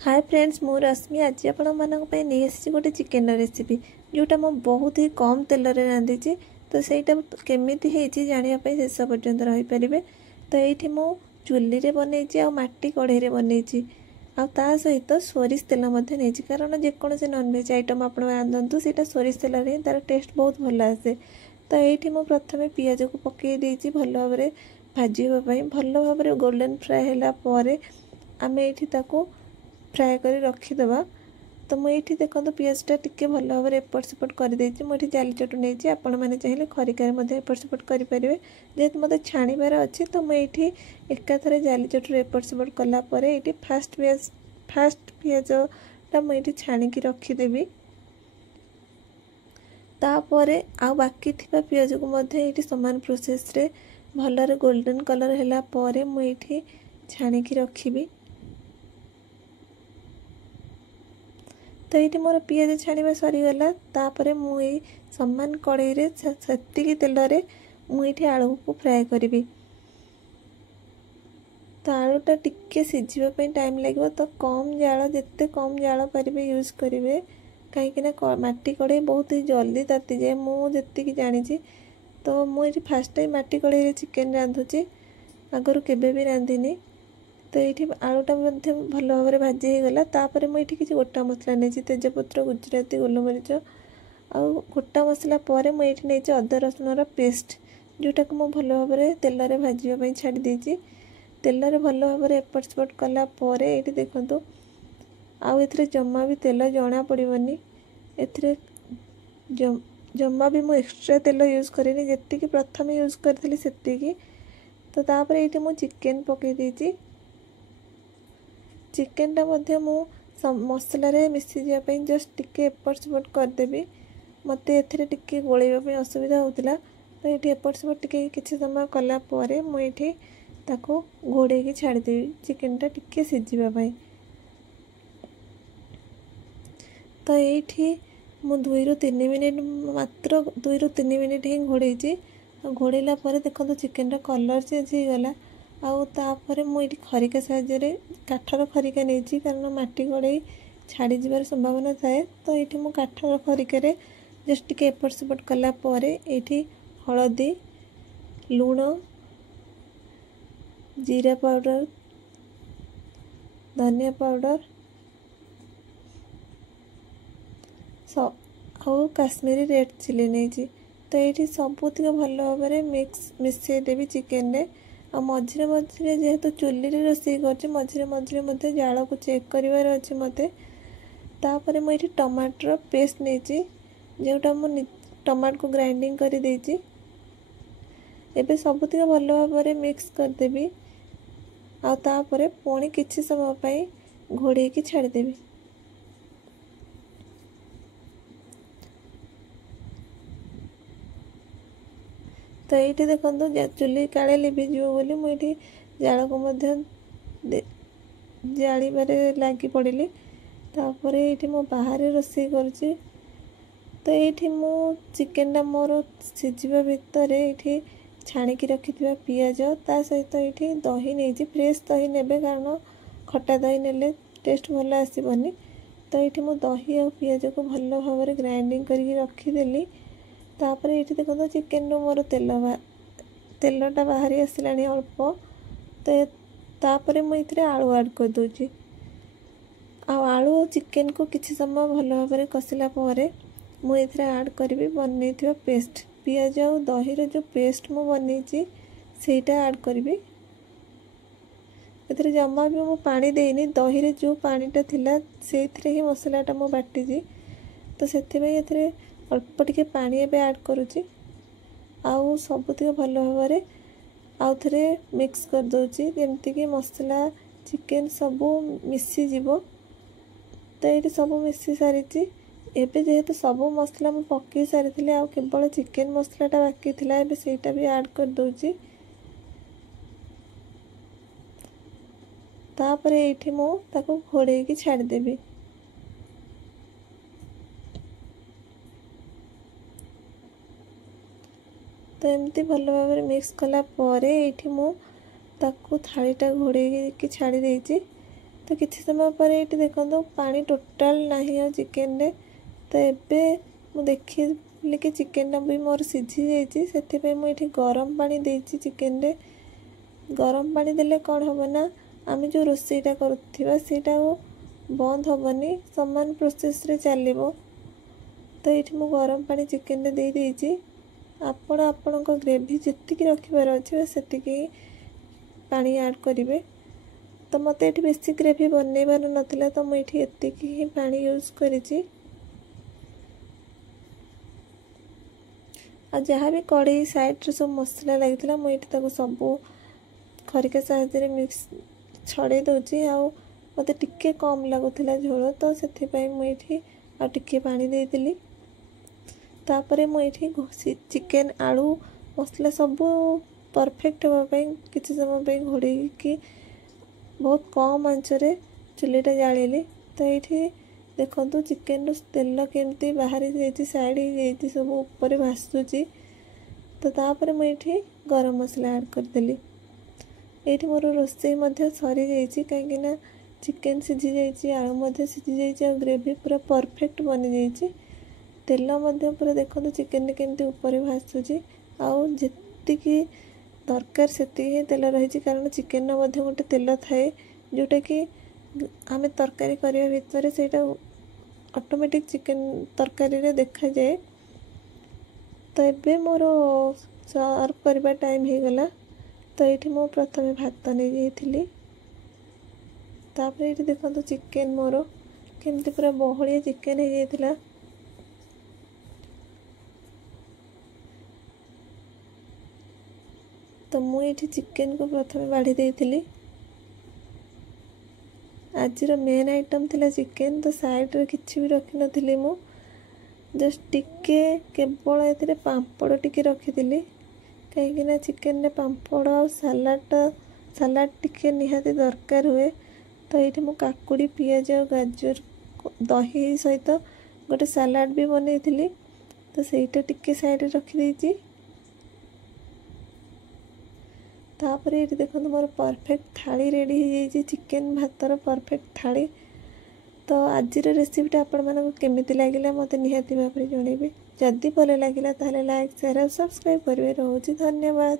Hi friends मु रश्मि आज आपण नहीं आसी गोटे चिकेन रेसिपी जोटा मु बहुत ही कम तेल रांधि तो सहीटा केमिति होती जानापी शेष पर्यंत रही पारे। तो ये मु चुली बन मटी कढ़ई बन ता सहित सोरिष तेल नहीं कारण जेकोसी नॉनवेज आइटम आप रांधतु से सोरिष तेल ही तार टेस्ट बहुत भल आसे। तो ये मुझे प्रथम पियाज को पकई देती भल भाव भाजवाई भल भाव गोल्डन फ्राए है आम ये फ्राए कर रखीदे। तो मुझे देखो पियाजटा टिके भल भाव एपट सेपट करदे मुझे जाली चटु नहीं आपण मैंने चाहिए खरिकार एपट सेपट करेंगे जेहेतु मत छाणीबार अच्छी। तो मुझे एकाथर जाली चटु एपट सेपट कलापर ये फास्ट पियाजटा मुझे छाणिकी रखीदेवी। तापर आ बाकी थिबा पियाज को ये सामान प्रोसेस रे भलरे गोल्डन कलर है पर मुझे छाणिकी रखी। तो ये मोर पियाज छाणीबा सरीगला तापर मुझे सामान कढ़ई से तेल मुझे आलू को फ्राए करी। तो आलूटा टिके सीझापी टाइम लगे तो कम जाल जिते कम जाल पारे यूज करेंगे कहीं मटी कढ़ई बहुत ही जल्दी ताती जाए मुझे जानी। तो मुझे फास्ट टाइम मटी कढ़ई चिकेन रांधुची आगुरी केबे भी रांधिनी। तो ये आलूटा भल भाव भाजी होगला तापर मुझे किसी गोटा मसला नहीं तेजपत्र गुजराती गोलमरीच आ गोटा मसला पर मुझे नहीं अदा रसुण पेस्ट जोटा को मुझे भल भाव तेल भाजवाई छाड़ी देती। तेल भल भाव एपट सेपट कलापर ये देखु आउ जमा भी तेल जना पड़ोनी ए जमा भी मुझे एक्सट्रा तेल यूज करेनि जी प्रथम यूज करी से। तो तापर ये मुझे चिकेन पकई देती चिकेनटा मसला मिसी जावाई जस्ट टिके एपट सेपट करदेवी मत ए गोलैवाई असुविधा होता। तो ये एपट सेपट टिके किसी समय कलापर मुझे घोड़े छाड़देवी चिकेनटा टिके सीझापी। तो ये मु 2 ରୁ 3 मिनिट मात्र 2 ରୁ 3 मिनिट ही घोड़े घोड़ेला देखो चिकेन कलर चेंज हो गला। आउे मुझे खरिका साहाय्य काठर खरिका नहीं कारण मटी कढ़ई छाड़ी जबार संभावना थाए। तो ये मुझे काठर खरिकार जस्ट टिके एपट सेपट कलापर ये हलदी लुण जीरा पाउडर धनिया पाउडर आउ काश्मीरी रेड चिली नहीं। तो ये सबुतिक भल भाव मिसई देवी चिकेन रे आ मझे मझे जेहेतु चुली रोषे कर मझे मझे जाल को चेक करार अच्छे मत। तापर मुझे टमाटर पेस्ट नहीं जोटा मु टमाटर को ग्राइंडिंग कर देती एबे सबुतिक भल भाव मिक्स करदेवी आपर पुणी किसी समय घोड़े छाड़देवी। तो ये देखो चुली काले लिभिज बोली मुझे जाल को जाड़े लगी पड़ी तापर ये मो बाहर रोषे कर। तो ये मु चिकेनटा मोर सीझा भितर ये छाणिकी रखि पियाज ता सहित ये दही नहीं फ्रेश दही ने कारण खटा दही ने टेस्ट भल आसबनी। तो ये मु दही और पियाज को भल भाव ग्राइंडिंग करके रखीदेली। तापर ये देखो चिकेन मोर तेलटा बाहरी आसला अल्प। तो तापर मुझे आलू ऐड कर दूची आलू और चिकेन को किसी समय भल भाव कषिला मुझे ऐड करी बन पेस्ट पियाज और दही जो पेस्ट मु बनी सेटा ऐड करी। ए जमा भी मु पानी देनी दही जो पानीटा थिला से ही मसलाटा मु बाटी। तो से अल्प टिके पानी एबे ऐड करुची आउ सबुतिक भल भाव आउ थे मिक्स कर दूची जमती कि मसला चिकेन सबू मिसी जीवो। तो ये सब मिसी सारी एबे जेहेतु सब मसला मु पकई सारी केवल चिकेन मसलाटा बाकी थिला एबे सेटा भी ऐड कर दूची। तापर ये मु ताको घोड़े छाड़देवी। तो एमती भल भाव मिक्स कलापर ये मु थालीटा घोड़े छाड़ी देती। तो किसी समय पर ये देखो पानी टोटाल नहीं आ चिकेन रे। तो एबे मु देखिली कि चिकेन भी मोर सीझी जाइए से मुझे गरम पानी देती चिकेन रे। गरम पानी देले कौन हम ना आम जो रोसईटा करुवा सेटा बंद हेनी सामान प्रोसेस रे चलो। तो ये मु गरम पानी चिकेन रे दे देइछि। आपण आपणक ग्रेवी जी रखिबार अच्छे से पानी ऐड करेंगे। तो मत ये बेसी ग्रेवी बनइबार नाला तो मुझे एतिक ही पानी यूज करी। आ जहाँ भी कड़े साइड सब मसला लगी मुझे सबू खरिका साहाଯ୍ୟରେ मिक्स छड़े दूची। मत टिके कम लगुला झोल तो से मुझे आ टिके पानी देती। तापर मुझे चिकेन आलू मसला सबू परफेक्ट होगापाई किसी समय घोड़े कि बहुत कम आंचरे चुलीटा जाली। तो ये देखो चिकेन तेल केमती बाहरी जाइए साइड हो सब ऊपर भासुची। तो तापर मुझे गरम मसला ऐड करदेली। ये मोर रोसई सरी जाइए कहीं चिकेन सीझी जाइए आलू सीझी जाइए ग्रेवी पूरा परफेक्ट बनी जाइए। तेल पूरा देखो चिकेन केमती ऊपर भासुची आउ जी दरकार से तेल रही कारण चिकेन गोटे तेल थाए जोटा कि आम तरकारी करने भितर से ऑटोमेटिक चिकेन तरकारी रे देखा जाए। तो ये मोर सर्व करने टाइम हो गला। तो ये मु प्रथम भात नहीं जाइली। तापर ये देखो चिकेन मोर केमती पूरा बहलिया चिकेन हो जाइला। तो मुझे चिकेन को प्रथम बाढ़ी देती। आज मेन आइटम थिला चिकेन। तो साइड रे किछि भी रखी नथिली मु जस्ट टिके केवल ए पांपड़ टिके रखी कहीं चिकेन रे पांपड़ आ सलाड टिके निहाती दरकार हुए। तो ये मु काकुड़ी पियाज और गाजर दही सहित गोटे सलाड भी बनई थी। तो सहीटा टिके साइड रखी देइछि। तापर ये देखो मोर परफेक्ट थाली रेडी हो जाइए चिकेन भातर परफेक्ट थाली। तो आज रेसिपीटा आपण मानक केमिति लागिला मते निहाती भाव में जनइबे। जदि भल लागिला ताले लाइक शेयर और सब्सक्राइब करिवे। रहउछि धन्यवाद।